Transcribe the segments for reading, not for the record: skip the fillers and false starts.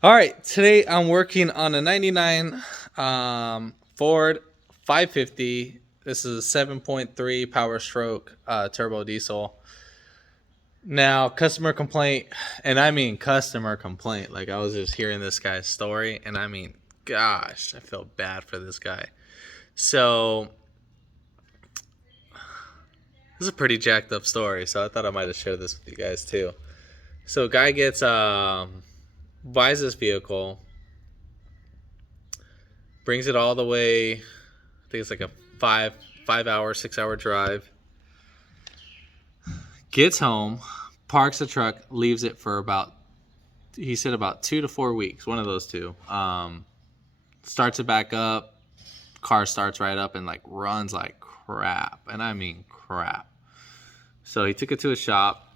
All right, today I'm working on a 99 Ford 550. This is a 7.3 power stroke turbo diesel. Now, customer complaint, and I mean customer complaint. Like, I was just hearing this guy's story, and I mean, gosh, I feel bad for this guy. So, this is a pretty jacked up story, so I thought I might have shared this with you guys too. So, a guy buys this vehicle, brings it all the way. I think it's like a five hour, 6 hour drive. Gets home, parks the truck, leaves it for about, he said, about 2 to 4 weeks, one of those two. Starts it back up, car starts right up and like runs like crap, and I mean crap. So he took it to a shop.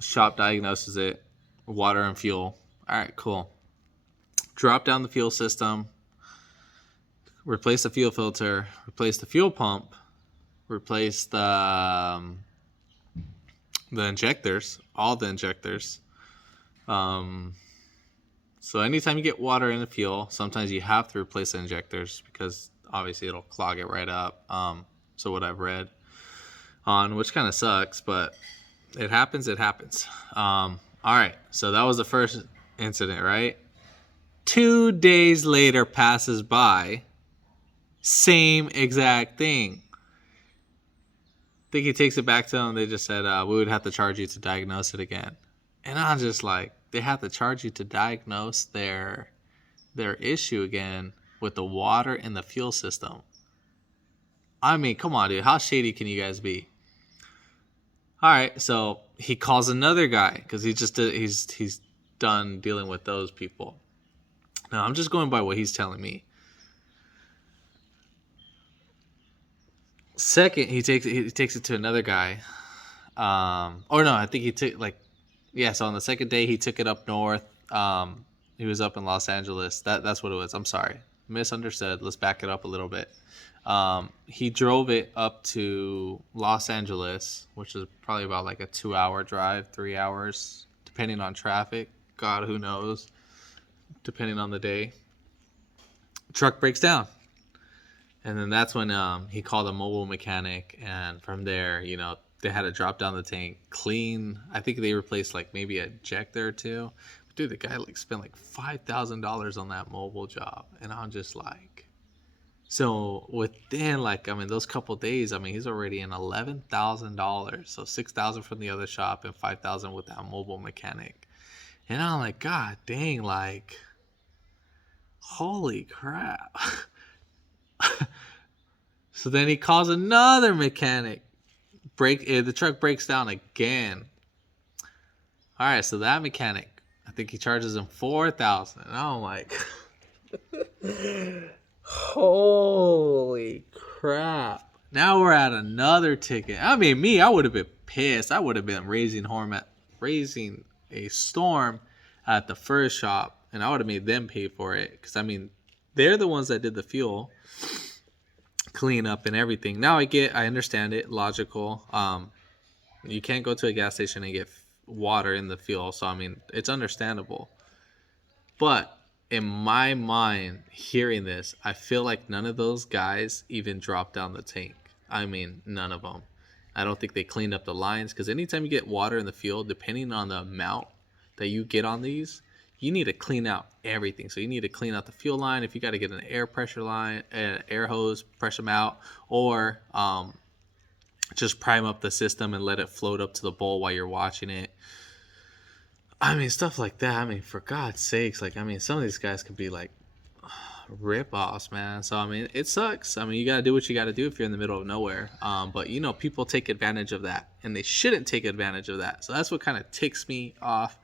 Shop diagnoses it, water and fuel. All right, cool. Drop down the fuel system, replace the fuel filter, replace the fuel pump, replace the injectors, all the injectors. So anytime you get water in the fuel, sometimes you have to replace the injectors because obviously it'll clog it right up. So what I've read on, which kind of sucks, but it happens. It happens. All right. So that was the first incident, right? 2 days later passes by. Same exact thing. I think he takes it back to them. They just said, we would have to charge you to diagnose it again. And I'm just like, they have to charge you to diagnose their issue again with the water in the fuel system. I mean, come on, dude. How shady can you guys be? All right, so he calls another guy because he's done dealing with those people. Now I'm just going by what he's telling me. Second, he takes it to another guy. Or no, I think he took so on the second day he took it up north. He was up in Los Angeles. That's what it was. I'm sorry, misunderstood. Let's back it up a little bit. He drove it up to Los Angeles, which is probably about like a 2 hour drive, 3 hours, depending on traffic. God, who knows? Depending on the day. Truck breaks down. And then that's when he called a mobile mechanic. And from there, they had to drop down the tank, clean. I think they replaced like maybe a injector or two. But dude, the guy like spent like $5,000 on that mobile job. And I'm just like, so within those couple days, he's already in $11,000. So $6,000 from the other shop and $5,000 with that mobile mechanic. And I'm like, God dang, like, holy crap. So then he calls another mechanic. The truck breaks down again. All right, so that mechanic, I think he charges him $4,000. And I'm like, holy crap! Now we're at another ticket. I mean, I would have been pissed. I would have been raising a storm at the first shop, and I would have made them pay for it because they're the ones that did the fuel cleanup and everything. Now I understand it, logical. You can't go to a gas station and get water in the fuel, so it's understandable. But in my mind, hearing this, I feel like none of those guys even dropped down the tank. None of them. I don't think they cleaned up the lines because anytime you get water in the fuel, depending on the amount that you get on these, you need to clean out everything. So you need to clean out the fuel line. If you got to get an air pressure line, an air hose, press them out, or just prime up the system and let it float up to the bowl while you're watching it. Stuff like that. For God's sakes, some of these guys could be like rip-offs, man. So it sucks. You got to do what you got to do if you're in the middle of nowhere. But people take advantage of that, and they shouldn't take advantage of that. So that's what kind of ticks me off.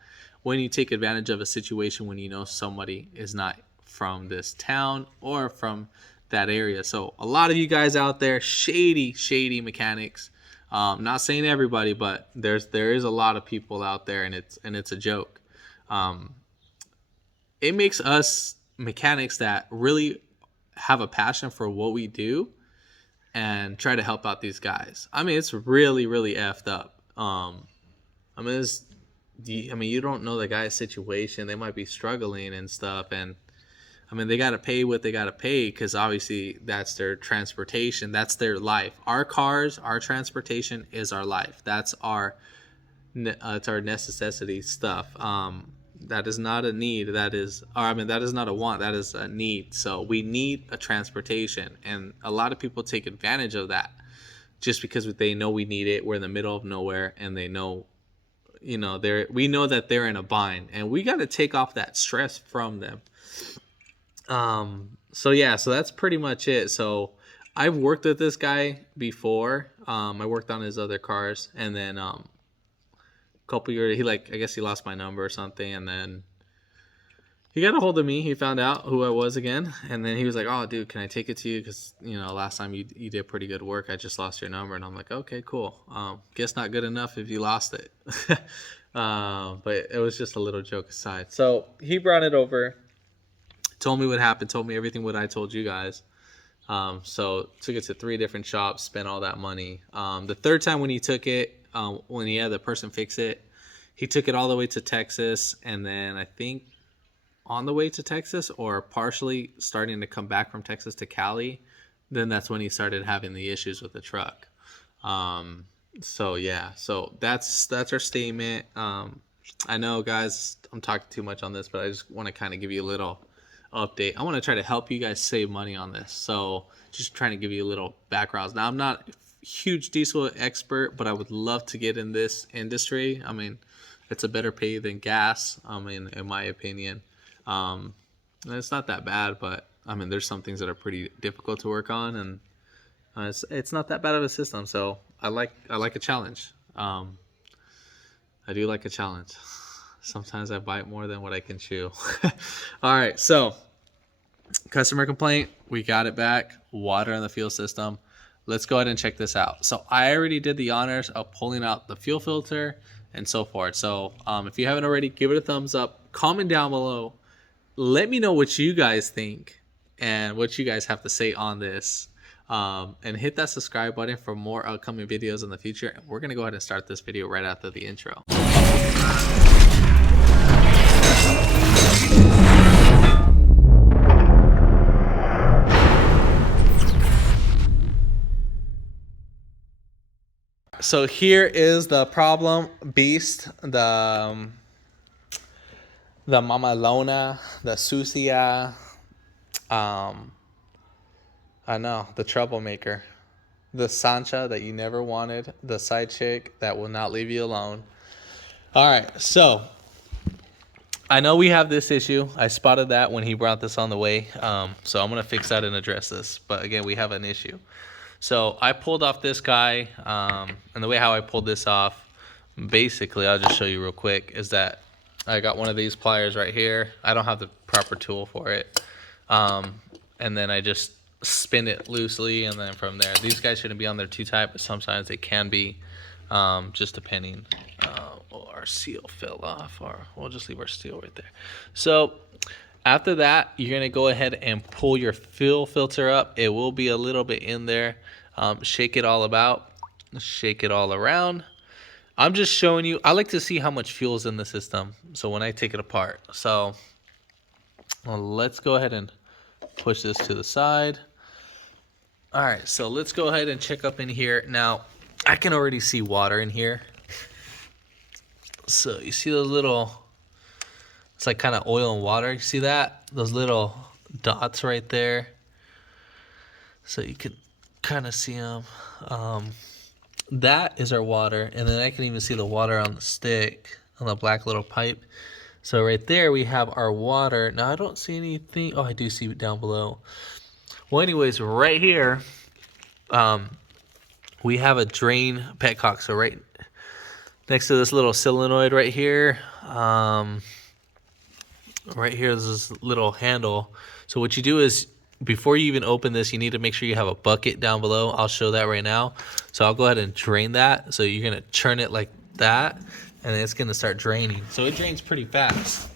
When you take advantage of a situation when somebody is not from this town or from that area. So a lot of you guys out there, shady mechanics. Not saying everybody, but there is a lot of people out there, and it's a joke. It makes us mechanics that really have a passion for what we do and try to help out these guys. It's really effed up. It's I mean, you don't know the guy's situation. They might be struggling and stuff, and I mean, they got to pay what they got to pay because obviously that's their transportation. That's their life. Our cars, our transportation is our life. That's our it's our necessity stuff. That is not a need. That is, or I mean, that is not a want. That is a need. So we need a transportation, and a lot of people take advantage of that just because they know we need it. We're in the middle of nowhere, and they know, we know that they're in a bind, and we got to take off that stress from them. So yeah, so that's pretty much it. So I've worked with this guy before. I worked on his other cars, and then a couple years, I guess he lost my number or something, and then he got a hold of me. He found out who I was again, and then he was like, "Oh, dude, can I take it to you? Because last time you did pretty good work. I just lost your number." And I'm like, "Okay, cool. Guess not good enough if you lost it." But it was just a little joke aside. So he brought it over, told me what happened, told me everything what I told you guys. So took it to 3 different shops, spent all that money. The third time when he took it, when he had the person fix it, he took it all the way to Texas, and then I think on the way to Texas or partially starting to come back from Texas to Cali, then that's when he started having the issues with the truck. So yeah, so that's our statement. I know, guys, I'm talking too much on this, but I just want to kind of give you a little update. I want to try to help you guys save money on this. So just trying to give you a little background. Now, I'm not a huge diesel expert, but I would love to get in this industry. I mean, it's a better pay than gas, in my opinion. And it's not that bad, but I mean, there's some things that are pretty difficult to work on, and it's not that bad of a system. So I like a challenge. I do like a challenge. Sometimes I bite more than what I can chew. All right, so customer complaint, we got it back. Water in the fuel system. Let's go ahead and check this out. So I already did the honors of pulling out the fuel filter and so forth. So if you haven't already, give it a thumbs up. Comment down below. Let me know what you guys think and what you guys have to say on this. And hit that subscribe button for more upcoming videos in the future. And we're going to go ahead and start this video right after the intro. So here is the problem beast, the Mamalona, the Sucia, I know, the troublemaker, the Sancha that you never wanted, the side chick that will not leave you alone. All right, so I know we have this issue. I spotted that when he brought this on the way. So I'm going to fix that and address this. But again, we have an issue. So I pulled off this guy, and the way how I pulled this off, basically, I'll just show you real quick, is that I got one of these pliers right here. I don't have the proper tool for it. And then I just spin it loosely, and then from there, these guys shouldn't be on there too tight, but sometimes they can be, just depending. Our seal fell off, or we'll just leave our seal right there. So after that, you're going to go ahead and pull your fuel filter up. It will be a little bit in there. Shake it all about. Shake it all around. I'm just showing you. I like to see how much fuel is in the system, so when I take it apart. So let's go ahead and push this to the side. All right, so let's go ahead and check up in here. Now, I can already see water in here. So you see those little, it's like kind of oil and water. You see that? Those little dots right there. So you can kind of see them. That is our water. And then I can even see the water on the stick, on the black little pipe. So right there we have our water. Now I don't see anything. Oh, I do see it down below. Well, anyways, right here, we have a drain petcock. So right next to this little solenoid right here, right here is this little handle. So what you do is, before you even open this, you need to make sure you have a bucket down below. I'll show that right now. So I'll go ahead and drain that. So you're going to churn it like that, and it's going to start draining. So it drains pretty fast.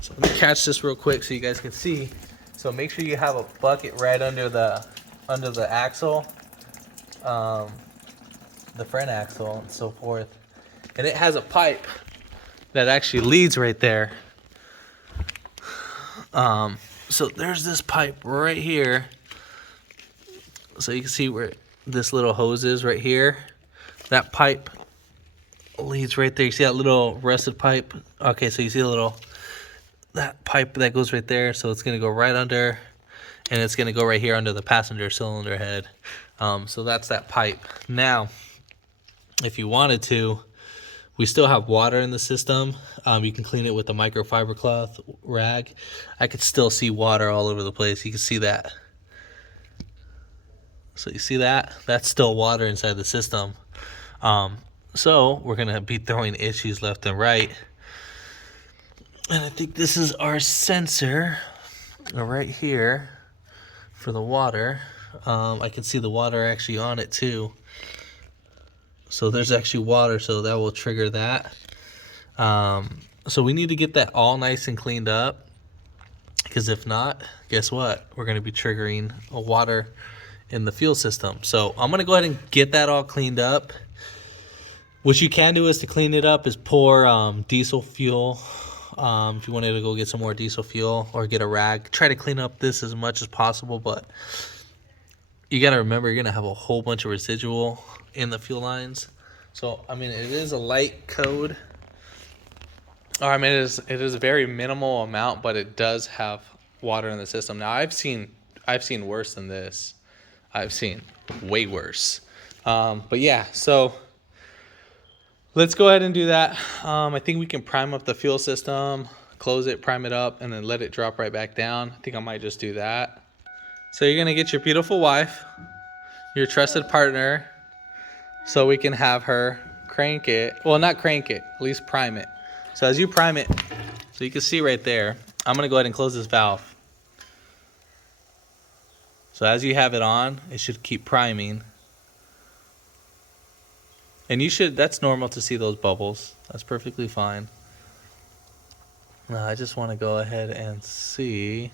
So let me catch this real quick so you guys can see. So make sure you have a bucket right under the axle, the front axle, and so forth. And it has a pipe that actually leads right there. So there's this pipe right here. So you can see where this little hose is right here. That pipe leads right there. You see that little rusted pipe? Okay, so you see that pipe that goes right there. So it's gonna go right under, and it's gonna go right here under the passenger cylinder head. So that's that pipe. Now, if you wanted to, we still have water in the system. You can clean it with a microfiber cloth rag. I could still see water all over the place. You can see that. So you see that? That's still water inside the system. So we're gonna be throwing issues left and right. And I think this is our sensor right here for the water. I can see the water actually on it too. So there's actually water, so that will trigger that. So we need to get that all nice and cleaned up, because if not, guess what? We're going to be triggering a water in the fuel system. So I'm going to go ahead and get that all cleaned up. What you can do is to clean it up is pour diesel fuel. If you wanted to go get some more diesel fuel or get a rag, try to clean up this as much as possible, but you got to remember you're going to have a whole bunch of residual in the fuel lines. So I mean, it is a light code, or I mean, it is a very minimal amount, but it does have water in the system. Now I've seen worse than this. I've seen way worse. But yeah, so let's go ahead and do that. I think we can prime up the fuel system, close it, prime it up, and then let it drop right back down. I think I might just do that. So you're gonna get your beautiful wife, your trusted partner, so we can have her crank it. Well, not crank it, at least prime it. So as you prime it, so you can see right there, I'm gonna go ahead and close this valve. So as you have it on, it should keep priming. And that's normal to see those bubbles. That's perfectly fine. Now I just wanna go ahead and see.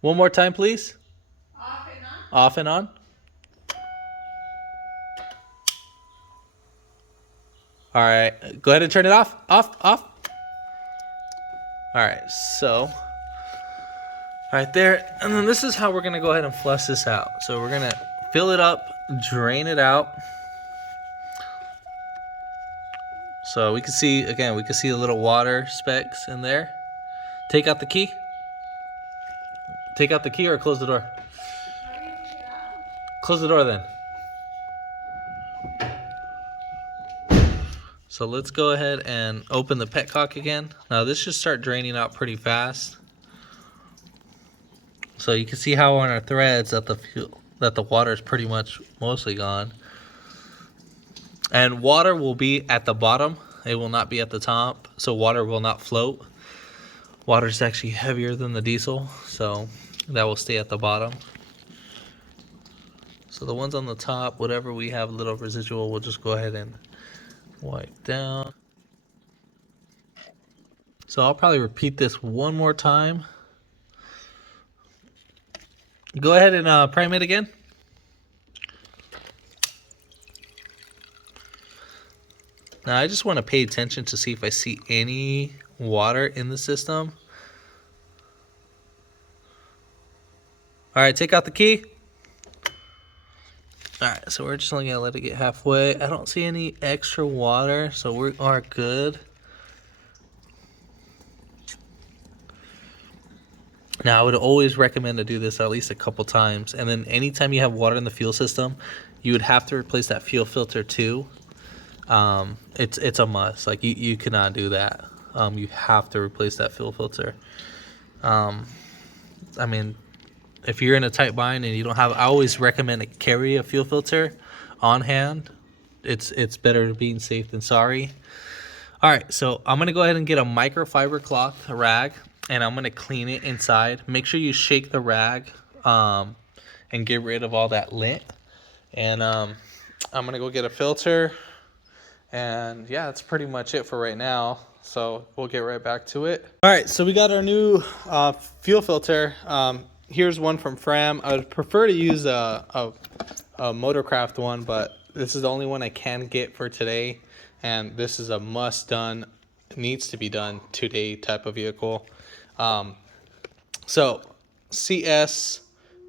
One more time, please. Off and on. Off and on. All right, go ahead and turn it off. Off. All right, so right there. And then this is how we're gonna go ahead and flush this out. So we're gonna fill it up, drain it out. So we can see, again, we can see the little water specks in there. Take out the key. Take out the key or close the door. Close the door then. So let's go ahead and open the Petcock again. Now this should start draining out pretty fast. So you can see how on our threads that the water is pretty much mostly gone. And water will be at the bottom. It will not be at the top. So water will not float. Water is actually heavier than the diesel, so that will stay at the bottom. So the ones on the top, whatever we have little residual, we'll just go ahead and wipe down. So I'll probably repeat this one more time. Go ahead and prime it again. Now I just want to pay attention to see if I see any water in the system. All right, take out the key. All right, so we're just only gonna let it get halfway. I don't see any extra water, so we are good. Now, I would always recommend to do this at least a couple times. And then anytime you have water in the fuel system, you would have to replace that fuel filter too. It's a must. Like you cannot do that. You have to replace that fuel filter. I mean, if you're in a tight bind and you don't have, I always recommend to carry a fuel filter on hand. It's better being safe than sorry. All right, so I'm gonna go ahead and get a microfiber cloth rag, and I'm gonna clean it inside. Make sure you shake the rag and get rid of all that lint. And I'm gonna go get a filter. And yeah, that's pretty much it for right now. So we'll get right back to it. All right, so we got our new fuel filter. Here's one from Fram. I would prefer to use a Motorcraft one, but This is the only one I can get for today, and this is a must done, needs to be done today type of vehicle. So CS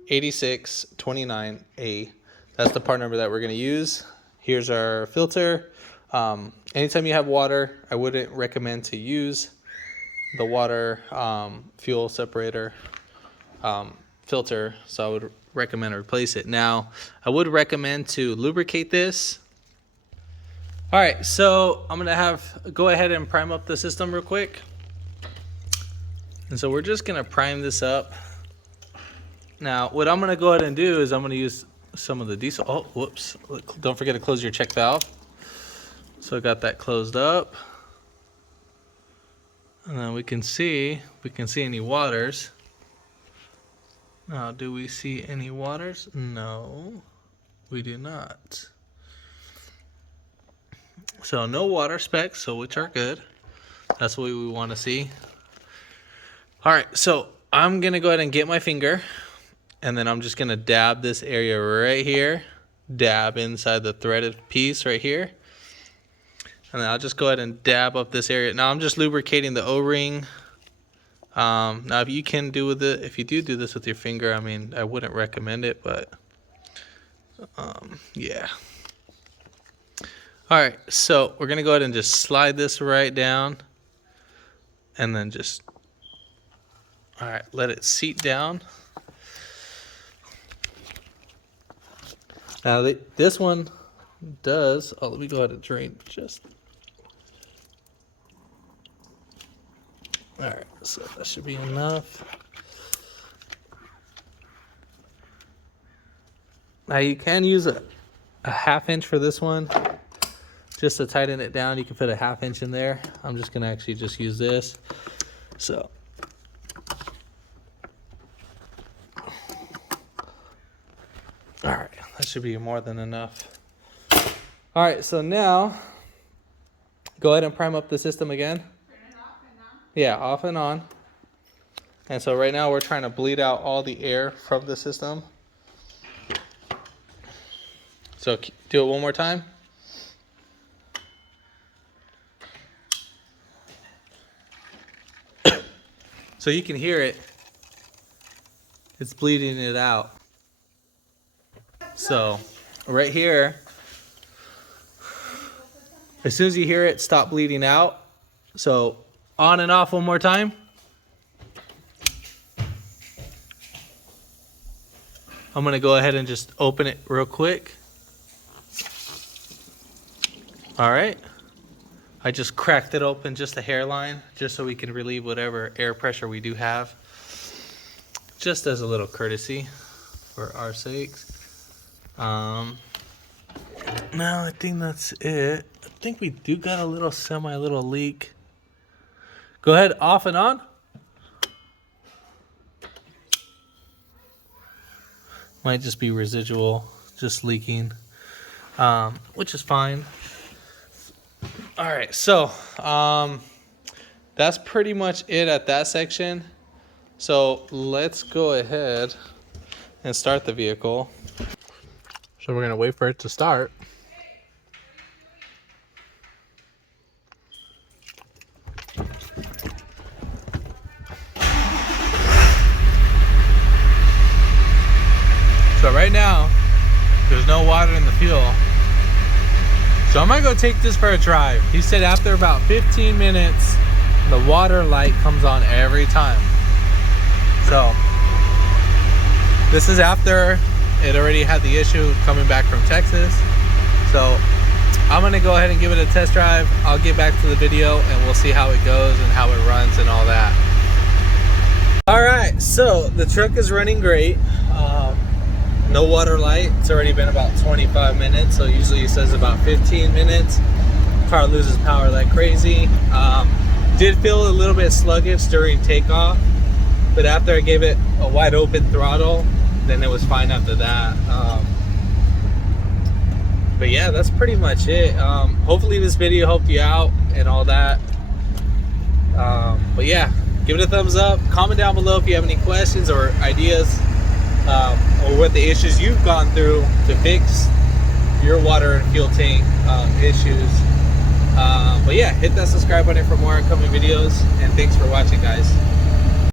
8629A, that's the part number that we're going to use. Here's our filter. Anytime you have water, I wouldn't recommend to use the water fuel separator filter, so I would recommend to replace it. Now, I would recommend to lubricate this. All right, so I'm gonna go ahead and prime up the system real quick. And so we're just gonna prime this up. Now, what I'm gonna go ahead and do is I'm gonna use some of the diesel. Oh, whoops! Don't forget to close your check valve. So I got that closed up, and then we can see any waters. Now, do we see any waters? No, we do not. So no water specks, so which are good. That's what we want to see. All right, so I'm gonna go ahead and get my finger, and then I'm just gonna dab this area right here, dab inside the threaded piece right here, and then I'll just go ahead and dab up this area. Now I'm just lubricating the O-ring. Now if you can do with it, if you do this with your finger, I mean, I wouldn't recommend it, but yeah. All right, so we're gonna go ahead and just slide this right down, and then just, all right, let it seat down. Now this one does, oh, let me go ahead and drain just. All right, so that should be enough. Now you can use a ½ inch for this one, just to tighten it down. You can put a ½ inch in there. I'm just gonna actually just use this. So, all right, that should be more than enough. All right, so now go ahead and prime up the system again. Yeah, off and on. And so right now we're trying to bleed out all the air from the system. So do it one more time. So you can hear it. It's bleeding it out. So right here, as soon as you hear it stop bleeding out, so on and off one more time. I'm gonna go ahead and just open it real quick. All right. I just cracked it open just a hairline, just so we can relieve whatever air pressure we do have. Just as a little courtesy for our sakes. No, I think that's it. I think we do got a little little leak. Go ahead, off and on. Might just be residual, just leaking, which is fine. All right, so that's pretty much it at that section. So let's go ahead and start the vehicle. So we're gonna wait for it to start. So right now, there's no water in the fuel. So I'm gonna go take this for a drive. He said after about 15 minutes, the water light comes on every time. So this is after it already had the issue coming back from Texas. So I'm gonna go ahead and give it a test drive. I'll get back to the video and we'll see how it goes and how it runs and all that. All right, so the truck is running great. No water light. It's already been about 25 minutes, so usually it says about 15 minutes. Car loses power like crazy. Did feel a little bit sluggish during takeoff, but after I gave it a wide open throttle, then it was fine after that. But yeah, that's pretty much it. Hopefully this video helped you out and all that. But yeah, give it a thumbs up. Comment down below if you have any questions or ideas, or what the issues you've gone through to fix your water and fuel tank issues. But yeah, hit that subscribe button for more upcoming videos, and thanks for watching, guys.